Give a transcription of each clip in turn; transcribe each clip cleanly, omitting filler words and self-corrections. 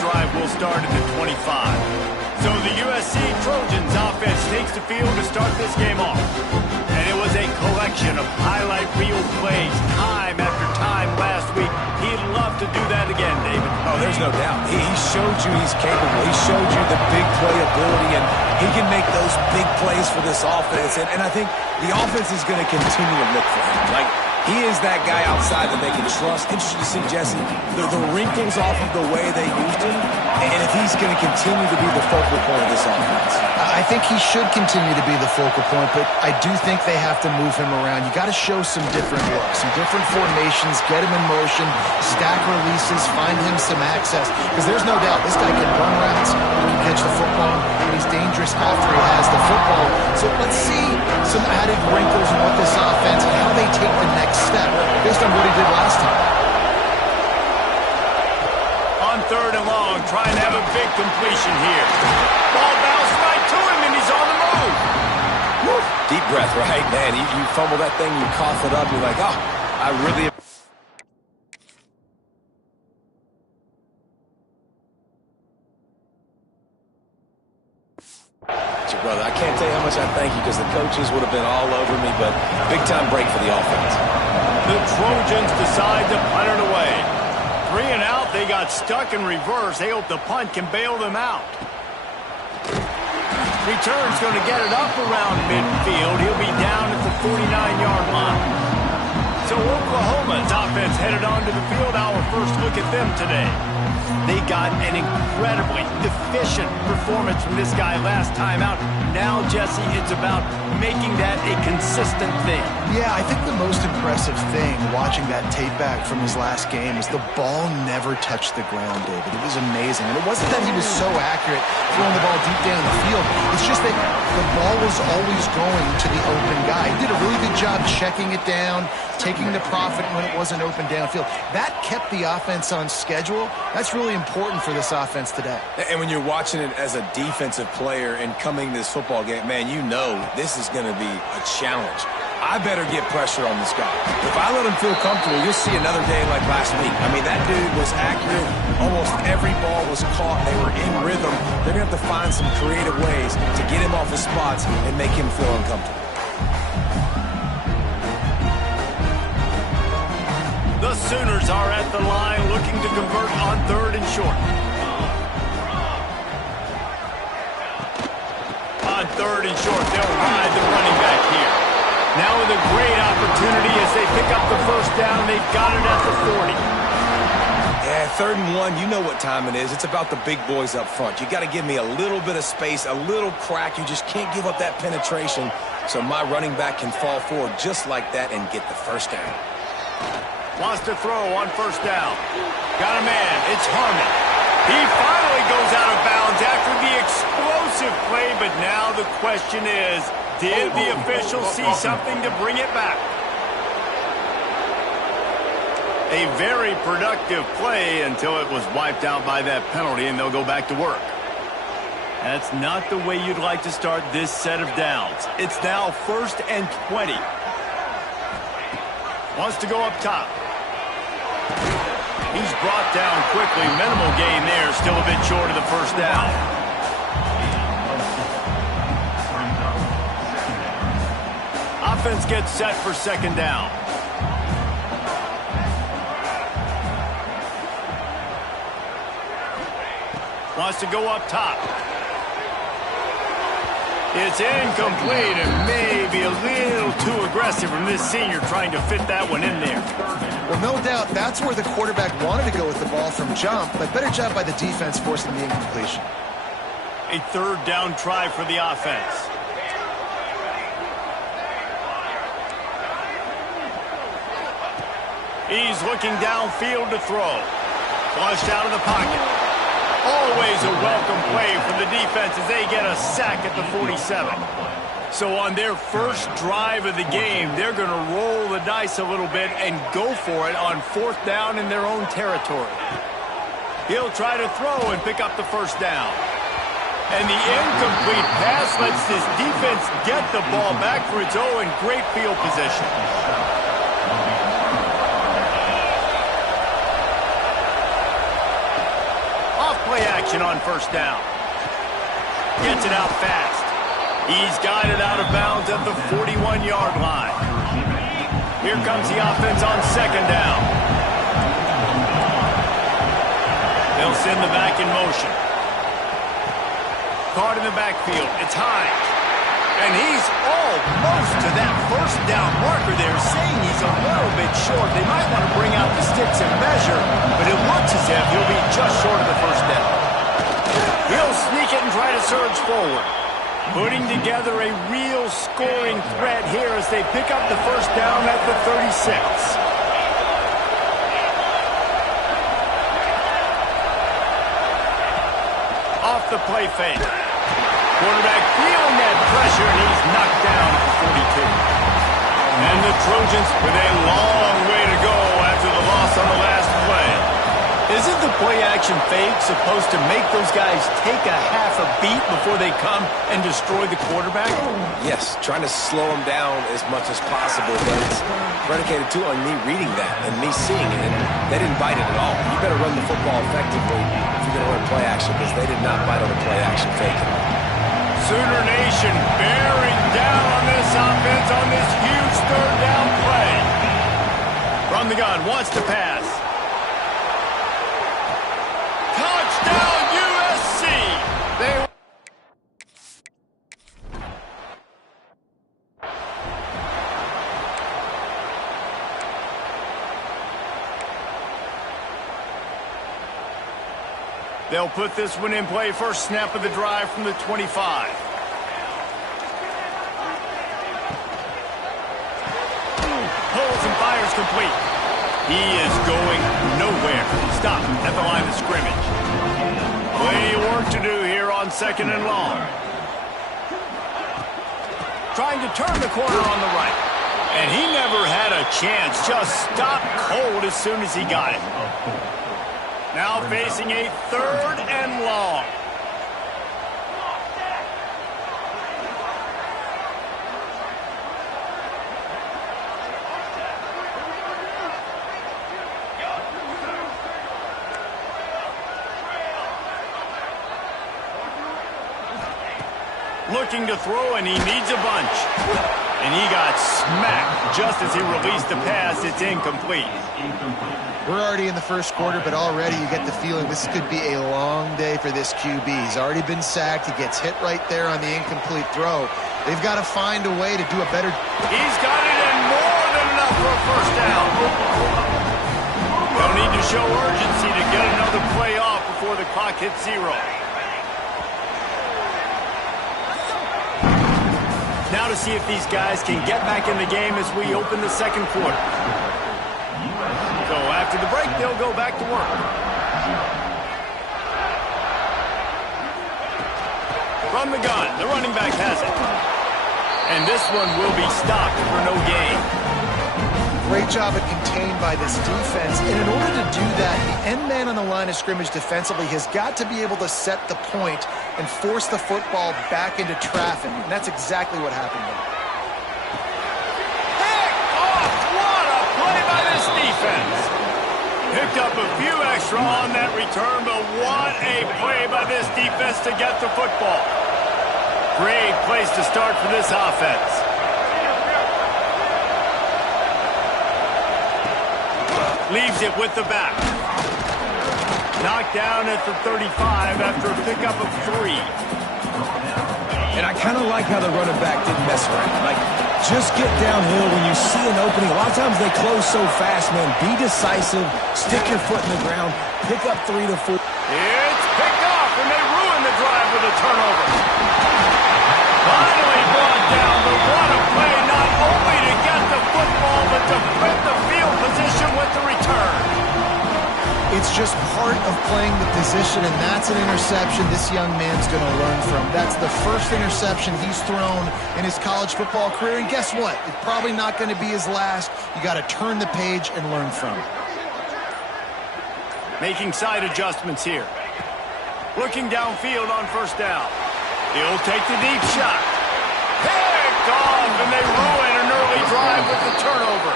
drive will start at the 25. So the USC Trojans offense takes the field to start this game off. And it was a collection of highlight reel plays time after time last week. He'd love to do that again, David. Oh, there's no doubt. He showed you he's capable. He showed you the big play ability, and he can make those big plays for this offense. And I think the offense is going to continue to look for him. Like, he is that guy outside that they can trust. Interesting to see, Jesse, the wrinkles off of the way they used him, and if he's going to continue to be the focal point of this offense. I think he should continue to be the focal point, but I do think they have to move him around. You got to show some different looks, some different formations, get him in motion, stack releases, find him some access, because there's no doubt this guy can run routes, he can catch the football, and he's dangerous after he has the football. So let's see some added wrinkles in what this offense and how they take the next step based on what he did last time. On 3rd and long, trying to have a big completion here. Ball bounced right to him, and he's on the move. Woo. Deep breath, right? Man, you fumble that thing, you cough it up, you're like, oh, I really... Your brother, I can't tell you how much I thank you, because the coaches would have been all over me, but big-time break for the offense. The Trojans decide to punt it away. 3 and out, they got stuck in reverse. They hope the punt can bail them out. Return's going to get it up around midfield. He'll be down at the 49-yard line. So Oklahoma's offense headed onto the field. Our first look at them today. They got an incredibly efficient performance from this guy last time out. Now, Jesse, it's about making that a consistent thing. Yeah, I think the most impressive thing watching that tape back from his last game is the ball never touched the ground, David. It was amazing. And it wasn't that he was so accurate throwing the ball deep down the field. It's just that the ball was always going to the open guy. He did a really good job checking it down, taking the profit when it wasn't open downfield. That kept the offense on schedule. That's really important for this offense today. And when you're watching it as a defensive player and coming this football game, man, you know this is going to be a challenge. I better get pressure on this guy. If I let him feel comfortable, you'll see another day like last week. I mean, that dude was accurate. Almost every ball was caught. They were in rhythm. They're going to have to find some creative ways to get him off his spots and make him feel uncomfortable. The Sooners are at the line looking to convert on 3rd and short. On 3rd and short, they'll ride the running back here. Now with a great opportunity as they pick up the first down. They've got it at the 40. Yeah, 3rd and 1, you know what time it is. It's about the big boys up front. You got to give me a little bit of space, a little crack. You just can't give up that penetration so my running back can fall forward just like that and get the first down. Wants to throw on 1st down. Got a man. It's Harmon. He finally goes out of bounds after the explosive play, but now the question is, did the official see something to bring it back? A very productive play until it was wiped out by that penalty, and they'll go back to work. That's not the way you'd like to start this set of downs. It's now 1st and 20. Wants to go up top. He's brought down quickly. Minimal gain there. Still a bit short of the first down. Offense gets set for 2nd down. Wants to go up top. It's incomplete and maybe a little too aggressive from this senior trying to fit that one in there. Well, no doubt that's where the quarterback wanted to go with the ball from jump, but better job by the defense forcing the incompletion. A 3rd down try for the offense. He's looking downfield to throw. Flushed out of the pocket. Always a welcome play from the defense as they get a sack at the 47. So on their first drive of the game, they're going to roll the dice a little bit and go for it on 4th down in their own territory. He'll try to throw and pick up the first down. And the incomplete pass lets this defense get the ball back for its own great field position. action on first down. Gets it out fast. He's got it out of bounds at the 41-yard line. Here comes the offense on second down. They'll send the back in motion. Caught in the backfield. It's Hines. And he's almost to that first down marker there, saying he's a little bit short. They might want to bring out the sticks and measure, but it looks as if he'll be just short of the first down. He'll sneak it and try to surge forward. Putting together a real scoring threat here as they pick up the first down at the 36. Off the play fake. Quarterback feeling that pressure, and he's knocked down at the 42. And the Trojans with a long way to go after the loss on the last play. Isn't the play-action fake supposed to make those guys take a half a beat before they come and destroy the quarterback? Yes, trying to slow him down as much as possible, but it's predicated too on me reading that and me seeing it, and they didn't bite it at all. You better run the football effectively if you're going to run play-action, because they did not bite on the play-action fake. Sooner Nation bearing down on this offense on this huge third down play. From the gun, wants to pass. Touchdown USC! They'll put this one in play. First snap of the drive from the 25. Pulls and fires complete. He is going nowhere. Stop at the line of scrimmage. Plenty of work to do here on second and long. Trying to turn the corner on the right. And he never had a chance. Just stopped cold as soon as he got it. Now facing a third and long. Looking to throw, and he needs a bunch. And he got smacked just as he released the pass. It's incomplete. We're already in the first quarter, but already you get the feeling this could be a long day for this QB. He's already been sacked. He gets hit right there on the incomplete throw. They've got to find a way to do a better... He's got it in more than enough for a first down. They'll need to show urgency to get another play off before the clock hits zero. Now to see if these guys can get back in the game as we open the second quarter. So after the break, they'll go back to work. From the gun, the running back has it. And this one will be stopped for no gain. Great job at contained by this defense. And in order to do that, the end man on the line of scrimmage defensively has got to be able to set the point and force the football back into traffic. And that's exactly what happened there. Defense. Picked up a few extra on that return, but what a play by this defense to get the football. Great place to start for this offense. Leaves it with the back. Knocked down at the 35 after a pickup of 3. And I kind of like how the running back didn't mess around. Like, just get downhill when you see an opening. A lot of times they close so fast, man. Be decisive. Stick your foot in the ground. Pick up 3 to 4. It's picked off, and they ruin the drive with a turnover. Finally brought down, but what a play, not only to get the football, but to flip the field position with the return. It's just part of playing the position, and that's an interception this young man's going to learn from. That's the first interception he's thrown in his college football career, and guess what? It's probably not going to be his last. You got to turn the page and learn from it. Making side adjustments here. Looking downfield on first down. He'll take the deep shot. Picked off, and they ruin an early drive with the turnover.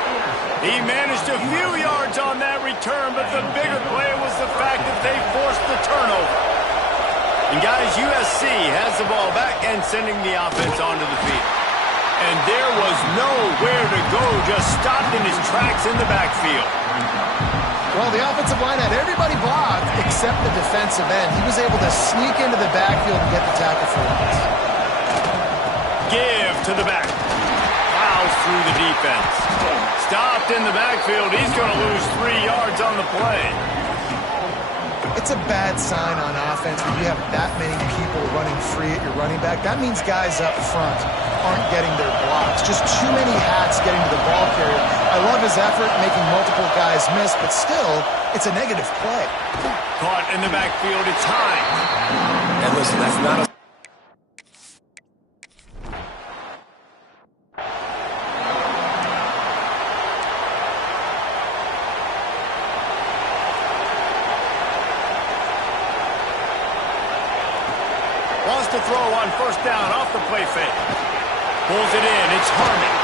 He managed a few yards on that return, but the bigger play was the fact that they forced the turnover. And guys, USC has the ball back and sending the offense onto the field. And there was nowhere to go, just stopped in his tracks in the backfield. Well, the offensive line had everybody blocked except the defensive end. He was able to sneak into the backfield and get the tackle for once. Give to the back. Plows through the defense. Stopped in the backfield. He's going to lose 3 yards on the play. It's a bad sign on offense when you have that many people running free at your running back. That means guys up front aren't getting their blocks. Just too many hats getting to the ball carrier. I love his effort making multiple guys miss, but still, it's a negative play. Caught in the backfield. It's high. And listen, that's not a... Wants to throw on first down off the play fake. Pulls it in. It's Harmon.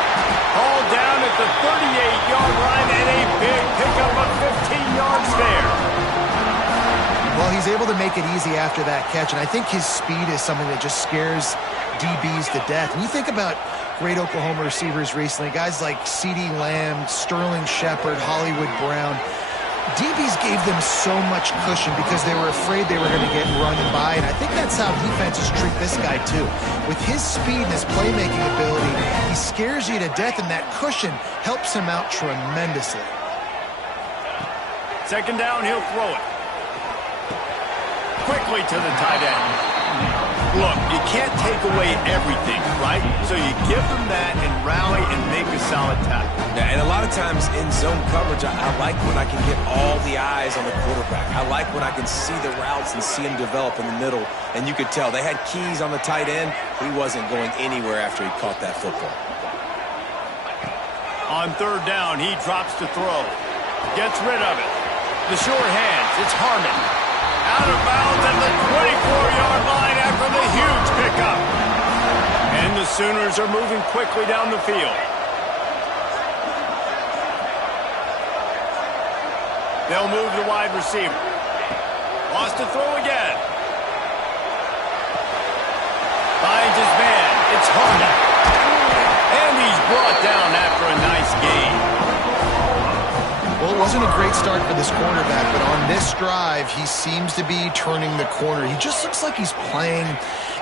Hauled down at the 38-yard line and a big pickup of 15 yards there. Well, he's able to make it easy after that catch, and I think his speed is something that just scares DBs to death. And you think about great Oklahoma receivers recently, guys like CeeDee Lamb, Sterling Shepard, Hollywood Brown. DBs gave them so much cushion because they were afraid they were going to get run by, and I think that's how defenses treat this guy too. With his speed and his playmaking ability, he scares you to death, and that cushion helps him out tremendously. Second down, he'll throw it. Quickly to the tight end. Look, you can't take away everything, right? So you give them that and rally and make a solid tackle. Yeah, and a lot of times in zone coverage, I like when I can get all the eyes on the quarterback. I like when I can see the routes and see him develop in the middle. And you could tell they had keys on the tight end. He wasn't going anywhere after he caught that football. On third down, he drops to throw. Gets rid of it. The short hands, it's Harmon. Out of bounds at the 24-yard line after the huge pickup. And the Sooners are moving quickly down the field. They'll move the wide receiver. Wants to throw again. Finds his man. It's Harmon. And he's brought down after a nice gain. Well, it wasn't a great start for this quarterback, but on this drive, he seems to be turning the corner. He just looks like he's playing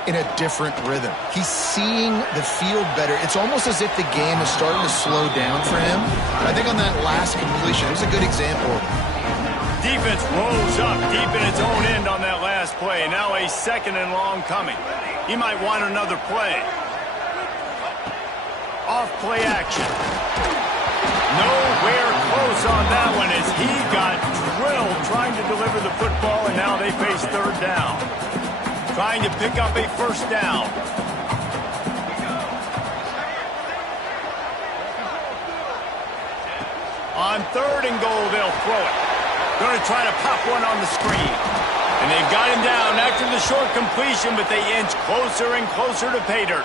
in a different rhythm. He's seeing the field better. It's almost as if the game is starting to slow down for him. I think on that last completion, it was a good example. Defense rolls up deep in its own end on that last play. Now a second and long coming. He might want another play. Off play action. Nowhere close on that one as he got drilled trying to deliver the football, and now they face third down. Trying to pick up a first down. On third and goal, they'll throw it. Going to try to pop one on the screen. And they've got him down after the short completion, but they inch closer and closer to pay dirt.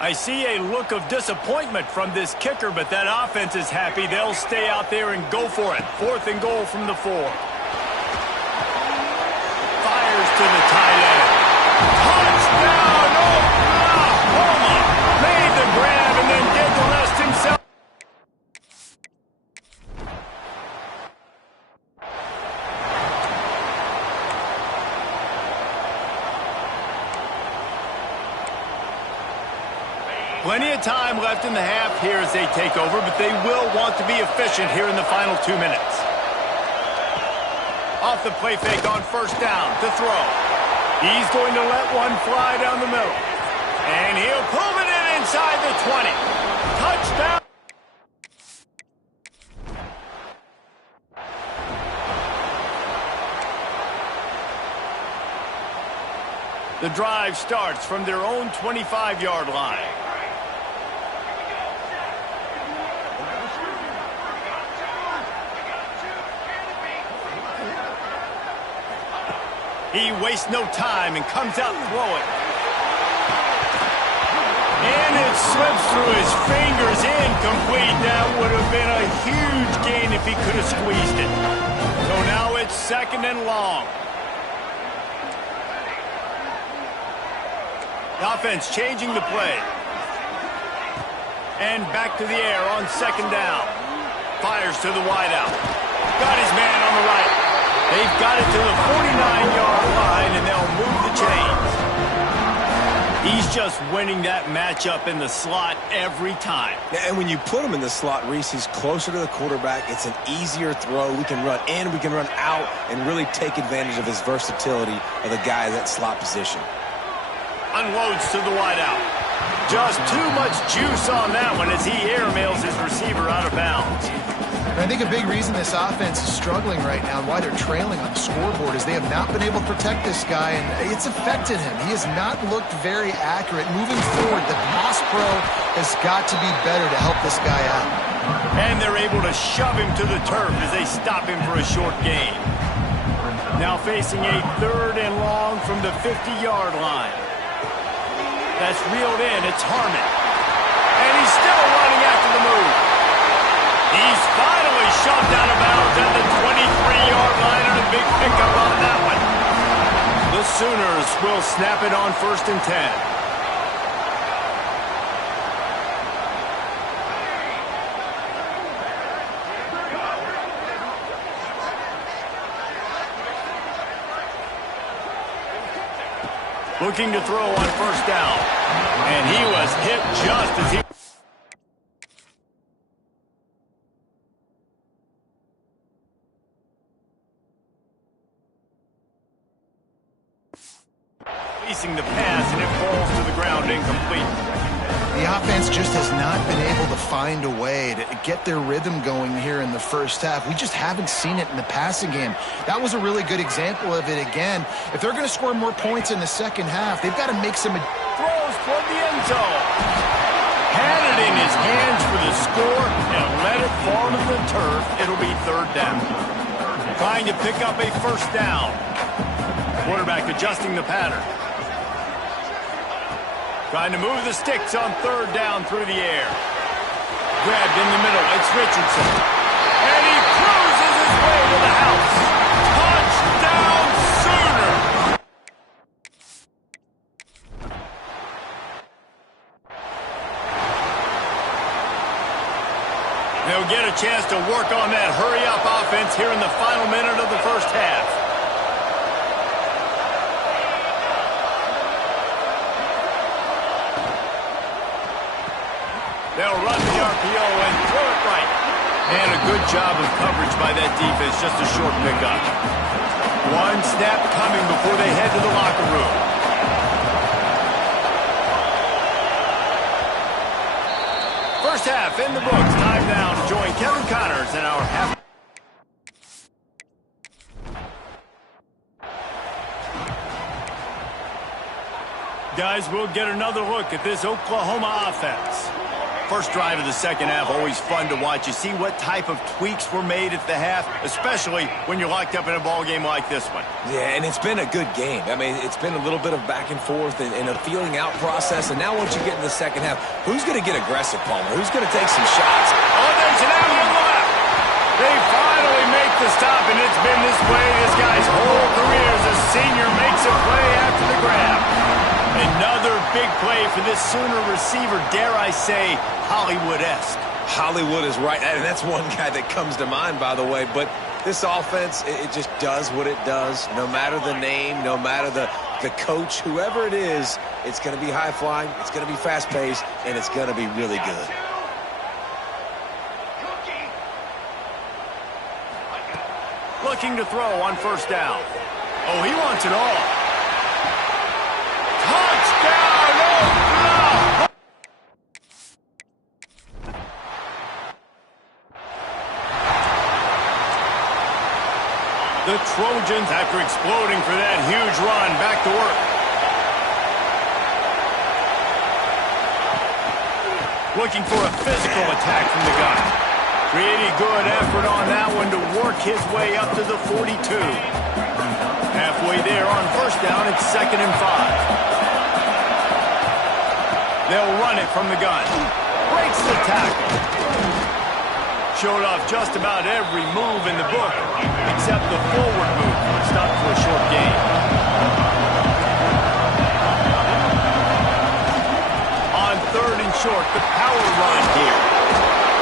I see a look of disappointment from this kicker, but that offense is happy. They'll stay out there and go for it. Fourth and goal from the 4. Fires to the tight end. Touchdown! Oklahoma made the grab and then did the rest himself. Plenty of time left in the half here as they take over, but they will want to be efficient here in the final 2 minutes. Off the play fake on first down to throw. He's going to let one fly down the middle. And he'll pull it in inside the 20. Touchdown. The drive starts from their own 25-yard line. He wastes no time and comes out throwing. And it slips through his fingers, incomplete. That would have been a huge gain if he could have squeezed it. So now it's 2nd and long. The offense changing the play. And back to the air on 2nd down. Fires to the wideout. Got his man on the right. They've got it to the 49-yard line, and they'll move the chains. He's just winning that matchup in the slot every time. And when you put him in the slot, Reese, he's closer to the quarterback. It's an easier throw. We can run in, we can run out, and really take advantage of his versatility of the guy in that slot position. Unloads to the wideout. Just too much juice on that one as he airmails his receiver out of bounds. I think a big reason this offense is struggling right now and why they're trailing on the scoreboard is they have not been able to protect this guy, and it's affected him. He has not looked very accurate. Moving forward, the pass pro has got to be better to help this guy out. And they're able to shove him to the turf as they stop him for a short gain. Now facing a 3rd and long from the 50-yard line. That's reeled in. It's Harmon. And he's still running after the move. He's finally shoved out of bounds at the 23-yard line, and a big pickup on that one. The Sooners will snap it on 1st and 10. Looking to throw on 1st down. And he was hit just as he... Facing the pass, and it falls to the ground incomplete. The offense just has not been able to find a way to get their rhythm going here in the first half. We just haven't seen it in the passing game. That was a really good example of it again. If they're going to score more points in the second half, they've got to make some... Throws toward the end zone. Had it in his hands for the score and let it fall to the turf. It'll be 3rd down. Trying to pick up a 1st down. Quarterback adjusting the pattern. Trying to move the sticks on 3rd down through the air. Grabbed in the middle. It's Richardson. And he cruises his way to the house. Touchdown, Sooner! They'll get a chance to work on that hurry-up offense here in the final minute of the first half. They'll run the RPO and throw it right. And a good job of coverage by that defense, just a short pickup. One snap coming before they head to the locker room. First half in the books. Time now to join Kevin Connors in our half. Guys, we'll get another look at this Oklahoma offense. First drive of the second half, always fun to watch. You see what type of tweaks were made at the half, especially when you're locked up in a ball game like this one. Yeah, and it's been a good game. I mean, it's been a little bit of back and forth and a feeling out process. And now once you get in the second half, who's going to get aggressive, Palmer? Who's going to take some shots? Oh, there's an out on the left. They finally make the stop, and it's been this way this guy's whole career as a senior makes a play after the grab. Another big play for this Sooner receiver, dare I say, Hollywood-esque. Hollywood is right, and that's one guy that comes to mind, by the way. But this offense, it just does what it does. No matter the name, no matter the coach, whoever it is, it's going to be high-flying, it's going to be fast-paced, and it's going to be really good. Looking to throw on first down. Oh, he wants it all. Touchdown, Oklahoma! The Trojans, after exploding for that huge run, back to work. Looking for a physical attack from the gun. Pretty good effort on that one to work his way up to the 42. Halfway there on first down, it's 2nd and 5. They'll run it from the gun. Breaks the tackle. Showed off just about every move in the book, except the forward move. Stopped for a short gain. On 3rd and short, the power run here.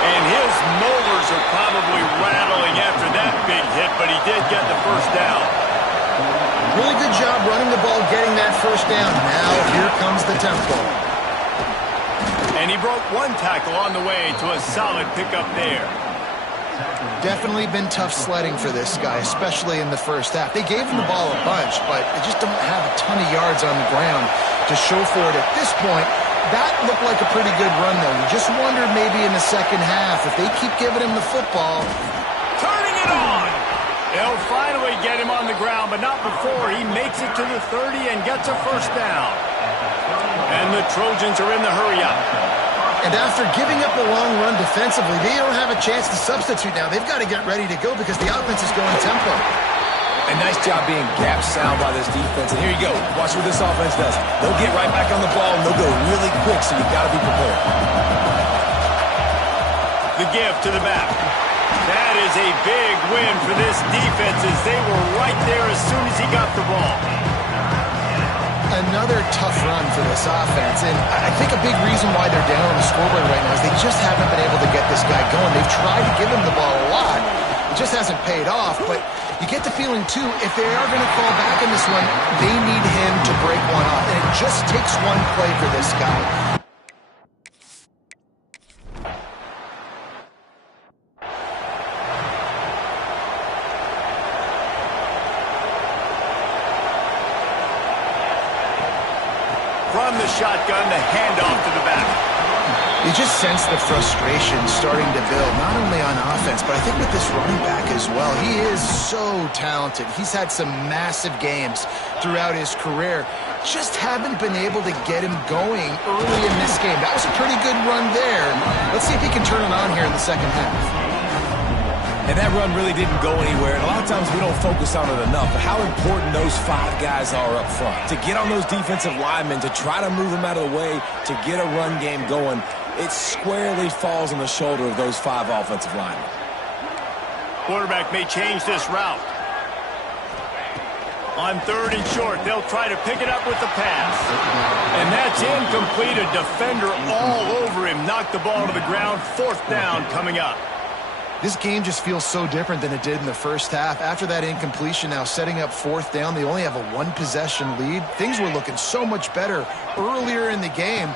And his molars are probably rattling after that big hit, but he did get the first down. Really good job running the ball, getting that first down. Now here comes the tempo. And he broke one tackle on the way to a solid pickup there. Definitely been tough sledding for this guy, especially in the first half. They gave him the ball a bunch, but they just don't have a ton of yards on the ground to show for it at this point. That looked like a pretty good run, though. You just wondered maybe in the second half if they keep giving him the football. Turning it on! They'll finally get him on the ground, but not before he makes it to the 30 and gets a first down. And the Trojans are in the hurry-up. And after giving up a long run defensively, they don't have a chance to substitute now. They've got to get ready to go because the offense is going tempo. A nice job being gap sound by this defense. And here you go. Watch what this offense does. They'll get right back on the ball, and they'll go really quick, so you've got to be prepared. The give to the back. That is a big win for this defense as they were right there as soon as he got the ball. Another tough run for this offense, and I think a big reason why they're down on the scoreboard right now is they just haven't been able to get this guy going. They've tried to give him the ball a lot. It just hasn't paid off, but you get the feeling, too, if they are going to fall back in this one, they need him to break one off, and it just takes one play for this guy. From the shotgun, the handoff to the back. You just sense the frustration starting to build, not only on offense, but I think with this running back as well. He is so talented. He's had some massive games throughout his career. Just haven't been able to get him going early in this game. That was a pretty good run there. Let's see if he can turn it on here in the second half. And that run really didn't go anywhere. And a lot of times we don't focus on it enough, but how important those 5 guys are up front. To get on those defensive linemen, to try to move them out of the way, to get a run game going, it squarely falls on the shoulder of those 5 offensive linemen. Quarterback may change this route. On 3rd and short, they'll try to pick it up with the pass. And that's incomplete. A defender all over him. Knocked the ball to the ground. 4th down coming up. This game just feels so different than it did in the first half. After that incompletion, now setting up 4th down, they only have a 1-possession lead. Things were looking so much better earlier in the game.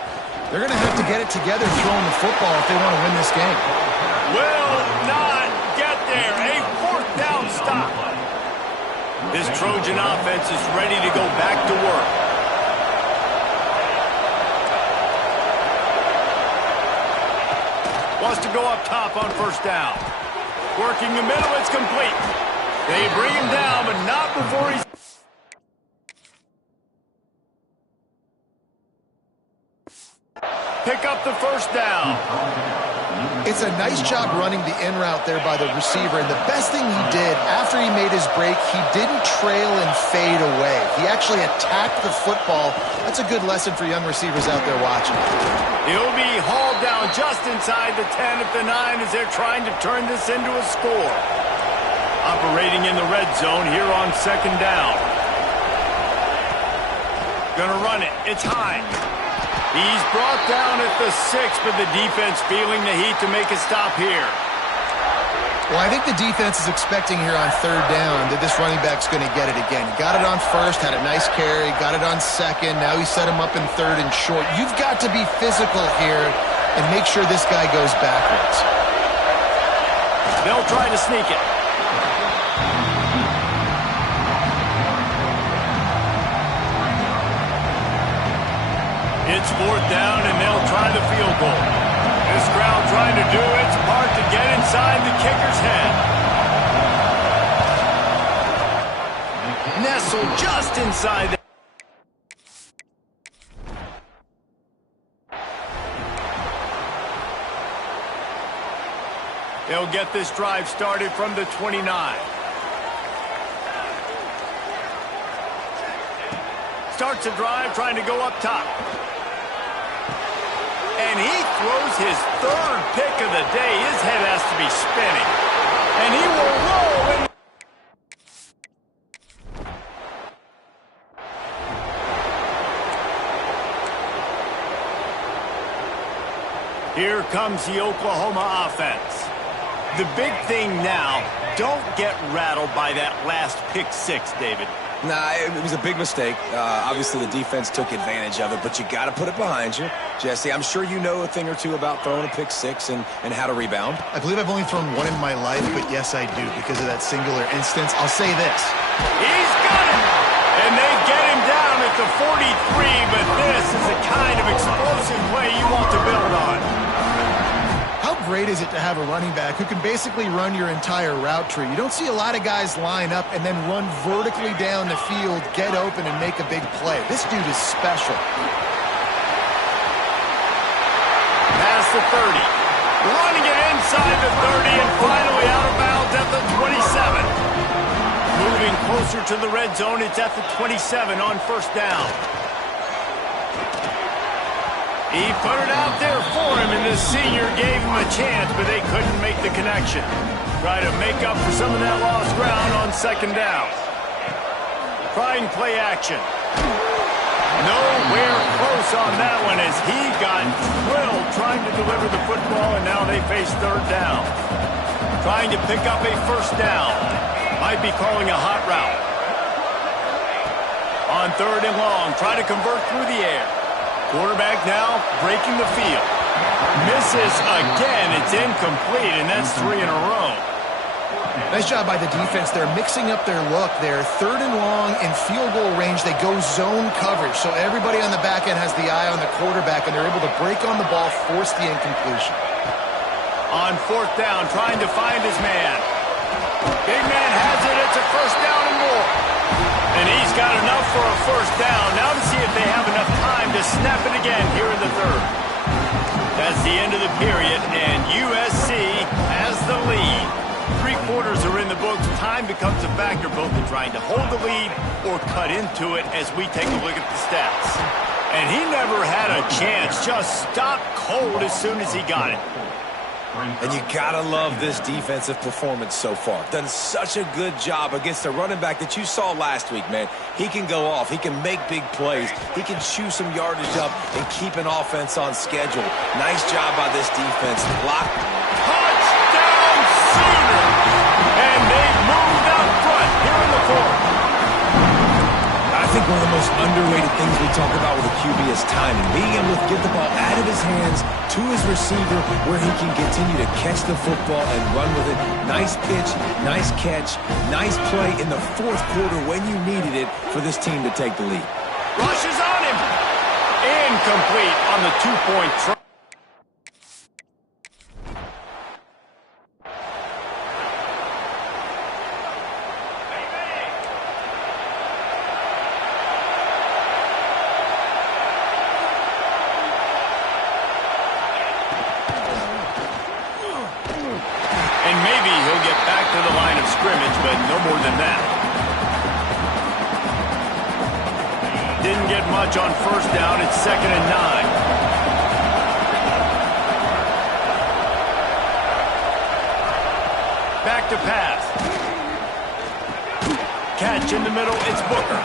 They're going to have to get it together throwing the football if they want to win this game. Will not get there. A 4th down stop. This Trojan offense is ready to go back to work. Wants to go up top on 1st down. Working the middle, it's complete. They bring him down, but not before he's... Pick up the 1st down. It's a nice job running the in route there by the receiver, and the best thing he did after he made his break, he didn't trail and fade away. He actually attacked the football. That's a good lesson for young receivers out there watching. He'll be hauled down just inside the 10 at the 9 as they're trying to turn this into a score. Operating in the red zone here on 2nd down. Gonna run it. It's high. He's brought down at the 6, but the defense feeling the heat to make a stop here. Well, I think the defense is expecting here on 3rd down that this running back's going to get it again. He got it on 1st, had a nice carry, got it on 2nd. Now he set him up in 3rd and short. You've got to be physical here and make sure this guy goes backwards. They'll try to sneak it. It's 4th down, and they'll try the field goal. This crowd trying to do its part to get inside the kicker's head. Nestled just inside the... They'll get this drive started from the 29. Starts a drive trying to go up top. And he throws his third pick of the day. His head has to be spinning. And he will roll in. Here comes the Oklahoma offense. The big thing now, don't get rattled by that last pick six, David. Nah, it was a big mistake. Obviously, the defense took advantage of it, but you got to put it behind you. Jesse, I'm sure you know a thing or two about throwing a pick six and how to rebound. I believe I've only thrown one in my life, but yes, I do, because of that singular instance. I'll say this. He's got it! And they get him down at the 43, but this is the kind of explosive play you want to build on. How great is it to have a running back who can basically run your entire route tree? You don't see a lot of guys line up and then run vertically down the field, get open, and make a big play. This dude is special. Past the 30. Running it inside the 30 and finally out of bounds at the 27. Moving closer to the red zone, it's at the 27 on first down. He put it out there for him, and the senior gave him a chance, but they couldn't make the connection. Try to make up for some of that lost ground on second down. Trying play action. Nowhere close on that one as he got thrilled trying to deliver the football, and now they face third down. Trying to pick up a first down. Might be calling a hot route. On third and long, try to convert through the air. Quarterback now breaking the field. Misses again. It's incomplete, and that's 3 in a row. Nice job by the defense. They're mixing up their look. They're third and long in field goal range. They go zone coverage, so everybody on the back end has the eye on the quarterback, and they're able to break on the ball, force the incompletion. On fourth down, trying to find his man. Big man has it. It's a first down and more. And he's got enough for a first down. Now to see if they have enough time to snap it again here in the third. That's the end of the period, and USC has the lead. 3 quarters are in the books. Time becomes a factor both in trying to hold the lead or cut into it as we take a look at the stats. And he never had a chance. Just stopped cold as soon as he got it. And you gotta love this defensive performance so far. Done such a good job against a running back that you saw last week, man. He can go off. He can make big plays. He can chew some yardage up and keep an offense on schedule. Nice job by this defense. Touchdown Sooners! And they've moved out front here in the fourth. I think one of the most underrated things we talk about with a QB is timing. Being able to get the ball out of his hands to his receiver where he can continue to catch the football and run with it. Nice pitch, nice catch, nice play in the fourth quarter when you needed it for this team to take the lead. Rushes on him. Incomplete on the 2-point try. And maybe he'll get back to the line of scrimmage, but no more than that. Didn't get much on first down. It's 2nd and 9. Back to pass. Catch in the middle. It's Booker.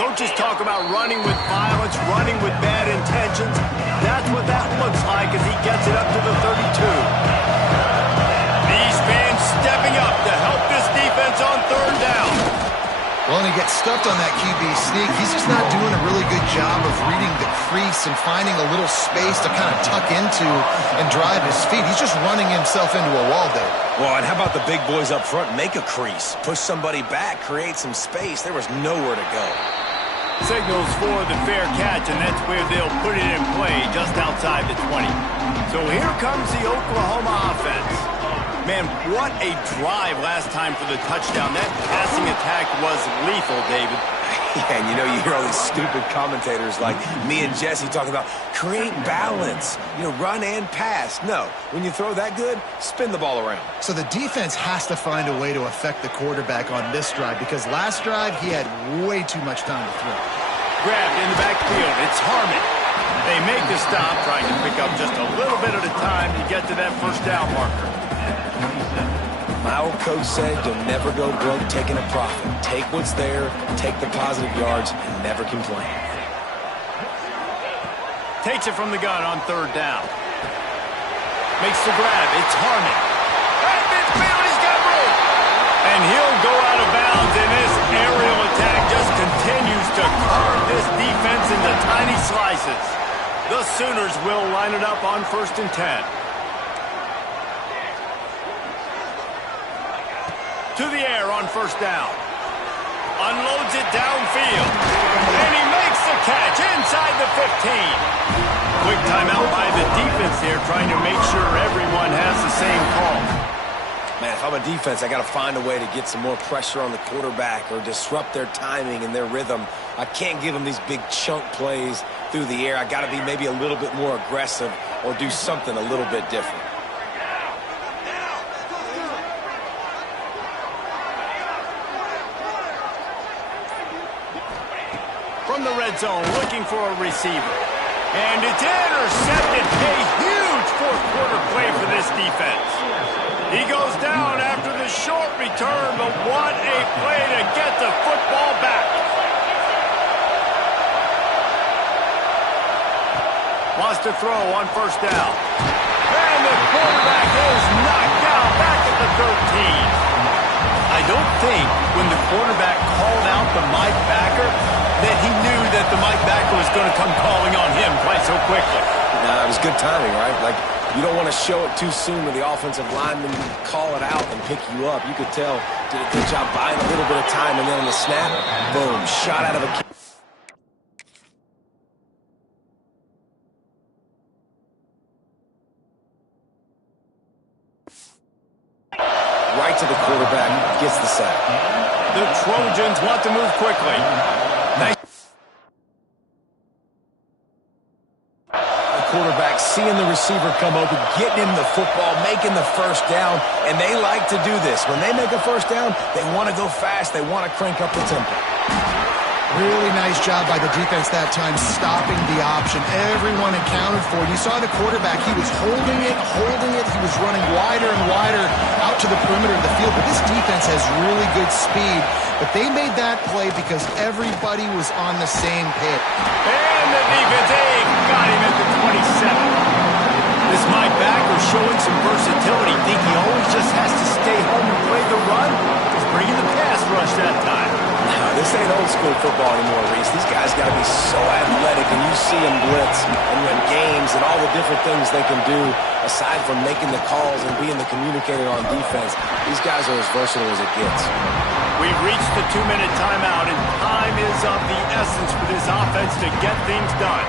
Coaches talk about running with violence, running with bad intentions. That's what that looks like as he gets it up to the 32. These fans stepping up to help this defense on third down. Well, and he gets stuffed on that QB sneak. He's just not doing a really good job of reading the crease and finding a little space to kind of tuck into and drive his feet. He's just running himself into a wall there. Well, and how about the big boys up front? Make a crease. Push somebody back. Create some space. There was nowhere to go. Signals for the fair catch, and that's where they'll put it in play, just outside the 20. So here comes the Oklahoma offense. Man, what a drive last time for the touchdown. That passing attack was lethal, David. Yeah, and you know, you hear all these stupid commentators like me and Jesse talking about create balance, run and pass. No, when you throw that good, spin the ball around. So the defense has to find a way to affect the quarterback on this drive because last drive he had way too much time to throw. grabbed in the backfield. It's Harmon. They make the stop, trying to pick up just a little bit at a time to get to that first down marker. My old coach said you'll never go broke taking a profit. Take what's there, take the positive yards, and never complain. Takes it from the gun on third down. Makes the grab. It's Harmon. At midfield, he's got room. And he'll go out of bounds, and this aerial attack just continues to carve this defense into tiny slices. The Sooners will line it up on 1st and 10. To the air on 1st down. Unloads it downfield. And he makes the catch inside the 15. Quick timeout by the defense here, trying to make sure everyone has the same call. Man, if I'm a defense, I got to find a way to get some more pressure on the quarterback or disrupt their timing and their rhythm. I can't give them these big chunk plays through the air. I got to be maybe a little bit more aggressive or do something a little bit different. From the red zone, looking for a receiver. And it's intercepted. A huge fourth-quarter play for this defense. He goes down after the short return, but what a play to get the football back. Wants to throw on 1st down. And the quarterback is knocked down back at the 13. I don't think when the quarterback called out the Mike backer that he knew that the Mike backer was going to come calling on him quite so quickly. Nah, it was good timing, right? Like, you don't want to show it too soon to the offensive lineman, call it out and pick you up. You could tell, did a good job buying a little bit of time, and then on the snap, boom, shot out of a... Right to the quarterback, gets the sack. The Trojans want to move quickly. Nice. The quarterback seeing the receiver come open, getting him the football, making the first down, and they like to do this. When they make a first down, they want to go fast. They want to crank up the tempo. Really nice job by the defense that time, stopping the option. Everyone accounted for it. You saw the quarterback. He was holding it. He was running wider and wider out to the perimeter of the field. But this defense has really good speed. But they made that play because everybody was on the same page. And the defense got him at the 27. This Mike backer showing some versatility. Think he always just has to stay home and play the run? He's bringing the pass rush that time. This ain't old school football anymore, Reese. These guys got to be so athletic, and you see them blitz and win games and all the different things they can do aside from making the calls and being the communicator on defense. These guys are as versatile as it gets. We've reached the 2-minute timeout, and time is of the essence for this offense to get things done.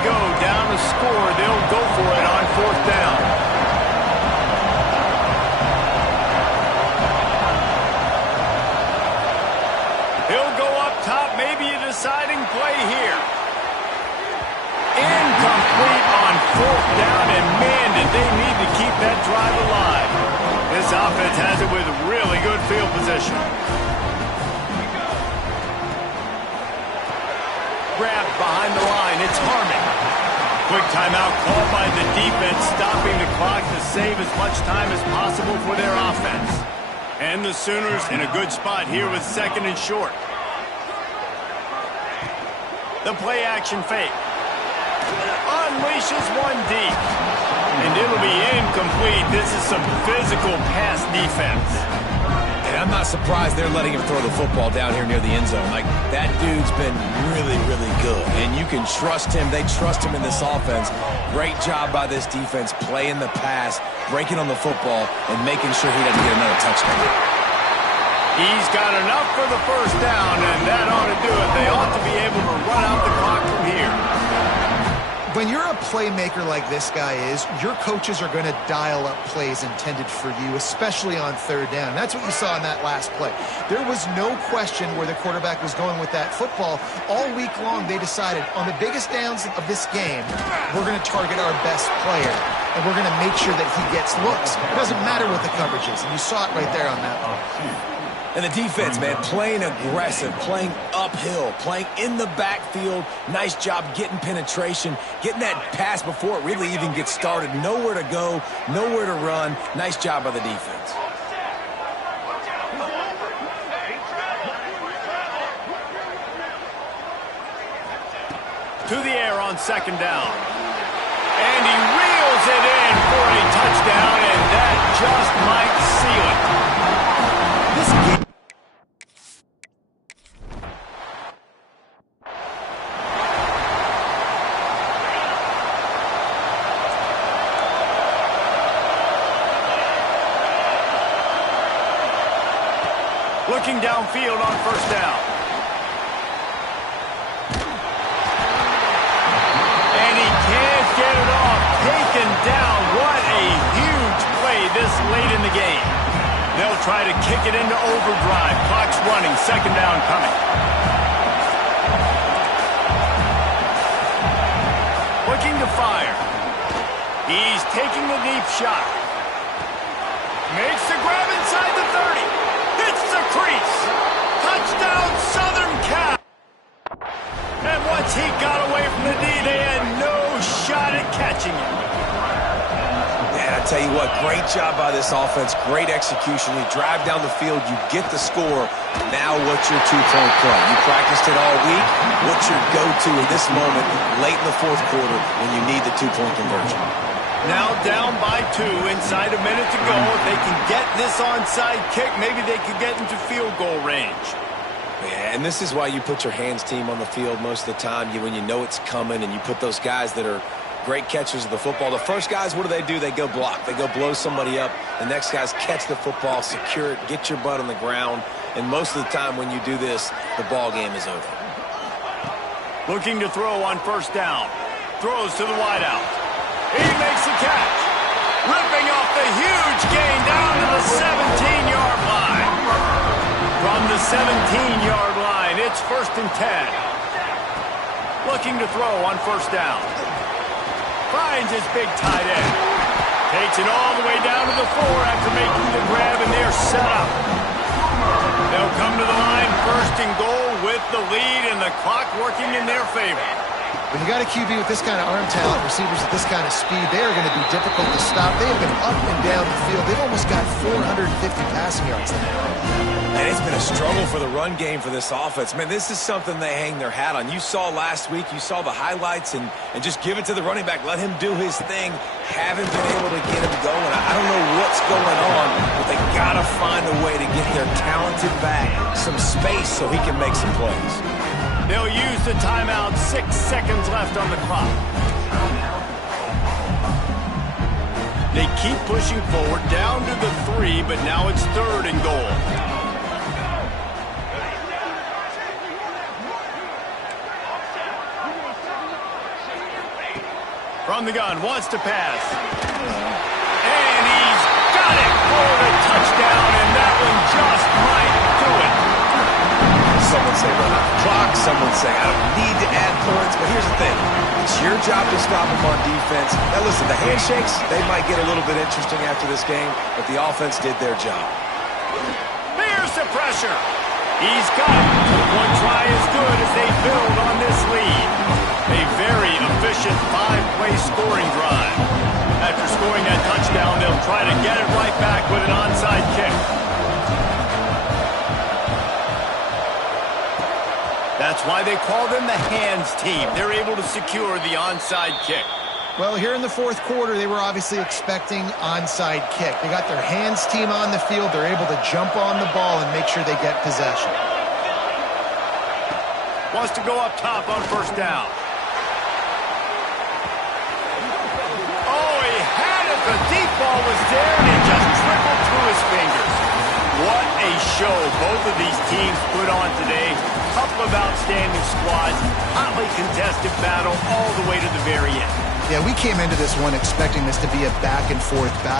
Go down the score. They'll go for it on 4th down. He'll go up top, maybe a deciding play here. Incomplete on 4th down, and man, did they need to keep that drive alive. This offense has it with really good field position. Grabbed behind the line. It's Harmon. Quick timeout called by the defense, stopping the clock to save as much time as possible for their offense. And the Sooners in a good spot here with 2nd and short. The play action fake. Unleashes one deep. And it'll be incomplete. This is some physical pass defense. And I'm not surprised they're letting him throw the football down here near the end zone. Like, that dude's been really, really good. And you can trust him. They trust him in this offense. Great job by this defense playing the pass, breaking on the football, and making sure he doesn't get another touchdown. He's got enough for the first down, and that ought to do it. They ought to be able to run out the clock from here. When you're a playmaker like this guy is, your coaches are going to dial up plays intended for you, especially on third down. That's what you saw in that last play. There was no question where the quarterback was going with that football. All week long, they decided on the biggest downs of this game, we're going to target our best player, and we're going to make sure that he gets looks. It doesn't matter what the coverage is, and you saw it right there on that one. And the defense, man, playing aggressive, playing uphill, playing in the backfield. Nice job getting penetration, getting that pass before it really even gets started. Nowhere to go, nowhere to run. Nice job by the defense. To the air on second down. And he reels it in for a touchdown, and that just might seal it. Looking downfield on first down. And he can't get it off. Taken down. What a huge play this late in the game. They'll try to kick it into overdrive. Clock's running. Second down coming. Looking to fire. He's taking the deep shot. Makes the grab inside the 30. Hits the crease. Touchdown, Southern Cal. And once he got away from the D, they had no shot at catching him. Man, I tell you what, great job by this offense. Great execution. You drive down the field, you get the score. Now what's your two-point play? You practiced it all week. What's your go-to in this moment late in the fourth quarter when you need the two-point conversion? Now down by 2, inside a minute to go. If they can get this onside kick, maybe they could get into field goal range. Yeah, and this is why you put your hands team on the field most of the time. When you know it's coming, and you put those guys that are great catchers of the football. The first guys, what do? They go block. They go blow somebody up. The next guys catch the football, secure it, get your butt on the ground. And most of the time when you do this, the ball game is over. Looking to throw on first down. Throws to the wideout. He makes the catch. Ripping off the huge gain down to the 17-yard line. From the 17-yard line, it's 1st and 10. Looking to throw on first down. Finds his big tight end. Takes it all the way down to the 4 after making the grab, and they're set up. They'll come to the line, 1st and goal with the lead, and the clock working in their favor. When you got a QB with this kind of arm talent, receivers with this kind of speed, they are going to be difficult to stop. They have been up and down the field. They've almost got 450 passing yards now. And it's been a struggle for the run game for this offense. Man, this is something they hang their hat on. You saw last week, you saw the highlights, and just give it to the running back. Let him do his thing. Haven't been able to get him going. I don't know what's going on, but they got to find a way to get their talented back some space so he can make some plays. They'll use the timeout. 6 seconds left on the clock. They keep pushing forward down to the 3, but now it's 3rd and goal. From the gun, wants to pass. And he's got it for the touchdown, and that one just might do it. Someone say run out the clock. Someone say I don't need to add points. But here's the thing. It's your job to stop them on defense. Now listen, the handshakes, they might get a little bit interesting after this game, but the offense did their job. Here's the pressure. He's got it. One try is good as they build on this lead. A very efficient 5-play scoring drive. After scoring that touchdown, they'll try to get it right back with an onside kick. That's why they call them the hands team. They're able to secure the onside kick. Well, here in the fourth quarter, they were obviously expecting onside kick. They got their hands team on the field. They're able to jump on the ball and make sure they get possession. Wants to go up top on first down. Oh, he had it. The deep ball was there, and it just trickled through his fingers. What a show both of these teams put on today. Couple of outstanding squads, hotly contested battle all the way to the very end. Yeah, we came into this one expecting this to be a back-and-forth battle.